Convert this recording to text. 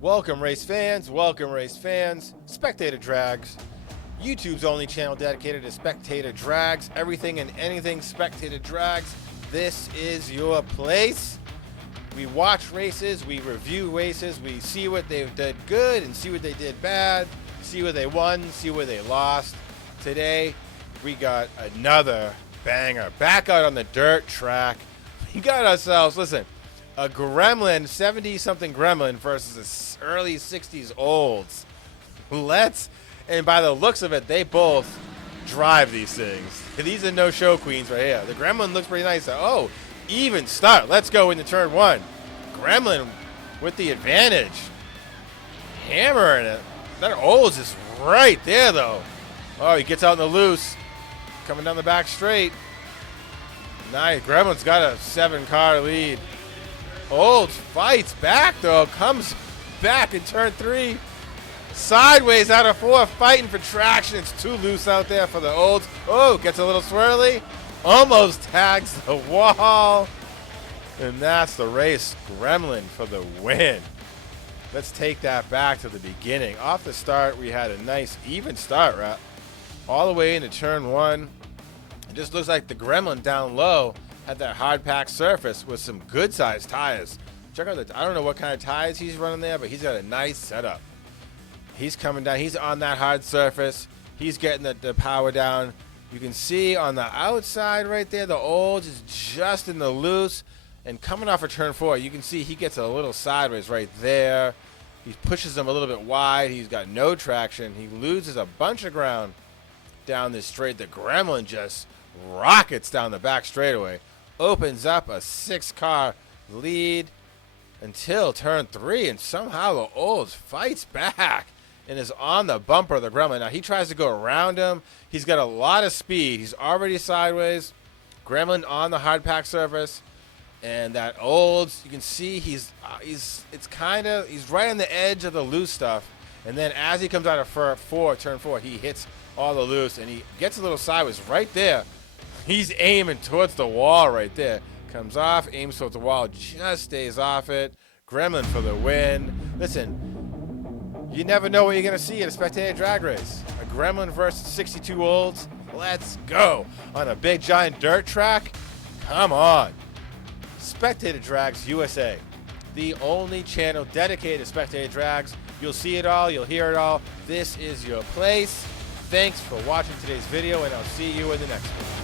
Welcome race fans, Spectator Drags, YouTube's only channel dedicated to Spectator Drags, everything and anything Spectator Drags. This is your place. We watch races, we review races, we see what they did good and see what they did bad, see where they won, see where they lost. Today, we got another banger. Back out on the dirt track. We got ourselves, listen, a Gremlin, 70-something Gremlin versus a early 60s Olds. And by the looks of it, they both drive these things. These are no show queens right here. The Gremlin looks pretty nice. Oh, even start. Let's go into turn one. Gremlin with the advantage. Hammering it. That Olds is right there, though. Oh, he gets out in the loose. Coming down the back straight. Nice. Gremlin's got a 7-car lead. Olds fights back, though. Comes back in turn 3. Sideways out of 4, fighting for traction. It's too loose out there for the Olds. Oh, gets a little swirly. Almost tags the wall. And that's the race. Gremlin for the win. Let's take that back to the beginning. Off the start, we had a nice even start, right? All the way into turn 1. It just looks like the Gremlin down low had that hard packed surface with some good sized tires. Check out I don't know what kind of tires he's running there, but he's got a nice setup. He's coming down. He's on that hard surface. He's getting the power down. You can see on the outside right there, the Olds is just in the loose. And coming off of turn 4, you can see he gets a little sideways right there. He pushes him a little bit wide. He's got no traction. He loses a bunch of ground down this straight. The Gremlin just rockets down the back straightaway. Opens up a 6-car lead until turn 3. And somehow the Olds fights back and is on the bumper of the Gremlin. Now he tries to go around him. He's got a lot of speed. He's already sideways. Gremlin on the hard pack surface. And that Olds, you can see he's right on the edge of the loose stuff. And then as he comes out of turn 4, he hits all the loose and he gets a little sideways right there. He's aiming towards the wall right there. Comes off, aims towards the wall, just stays off it. Gremlin for the win. Listen, you never know what you're going to see in a Spectator drag race. A Gremlin versus 62 Olds. Let's go. On a big giant dirt track. Come on. Spectator Drags USA, the only channel dedicated to Spectator Drags. You'll see it all, you'll hear it all. This is your place. Thanks for watching today's video, and I'll see you in the next one.